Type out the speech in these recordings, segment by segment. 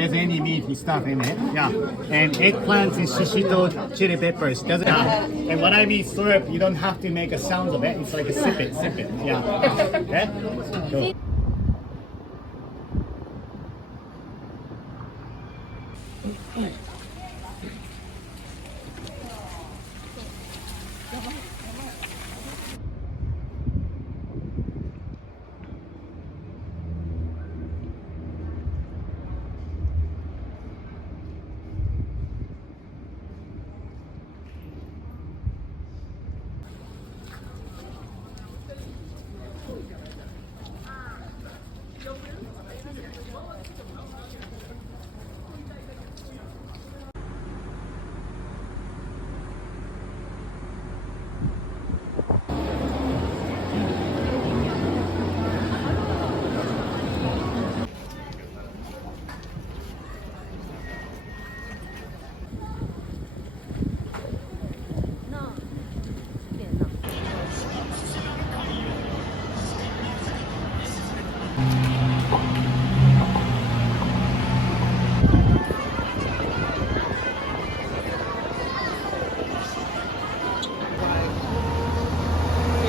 there's any meaty stuff in it. Yeah. And eggplants and shishito chili peppers. Doesn't. Yeah. And when I mean slurp, you don't have to make a sound of it. It's like a sip it, sip it. Yeah. Okay? So,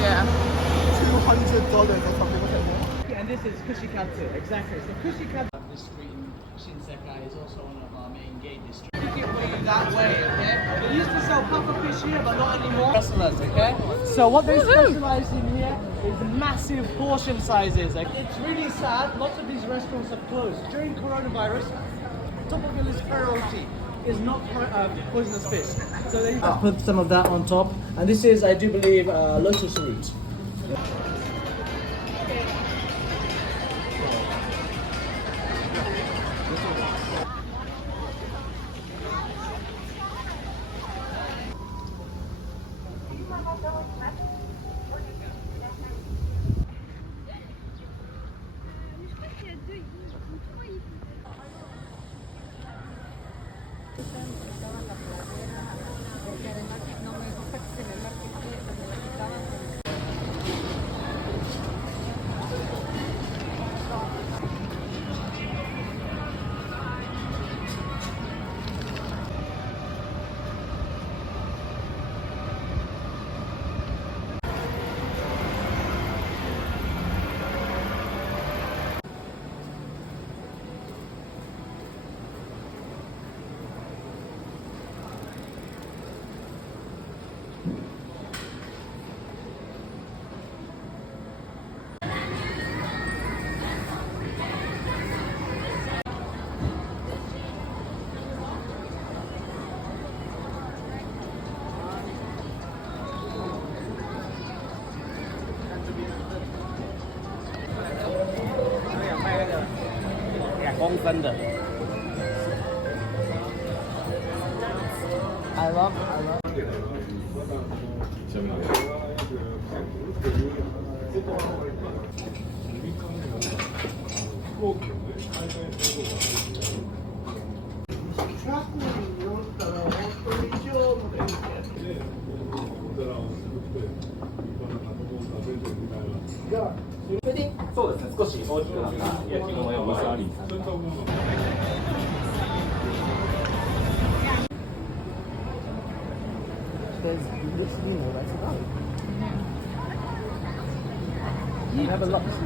Yeah. $200 or something like that. And this is Kushikatsu, exactly. So Kushikatsu. The street in Shinsekai is also one of our main gate districts. Take it way that way, okay? They used to sell puffer fish here, but not anymore. Wrestlers, okay? So what they specialize in here is massive portion sizes. Like, it's really sad. Lots of these restaurants have closed during coronavirus. Top of the list karaoke is not poisonous fish. So they put some of that on top, and this is, I do believe, lotus root. I love. There's literally no way to go. You have a lot to see.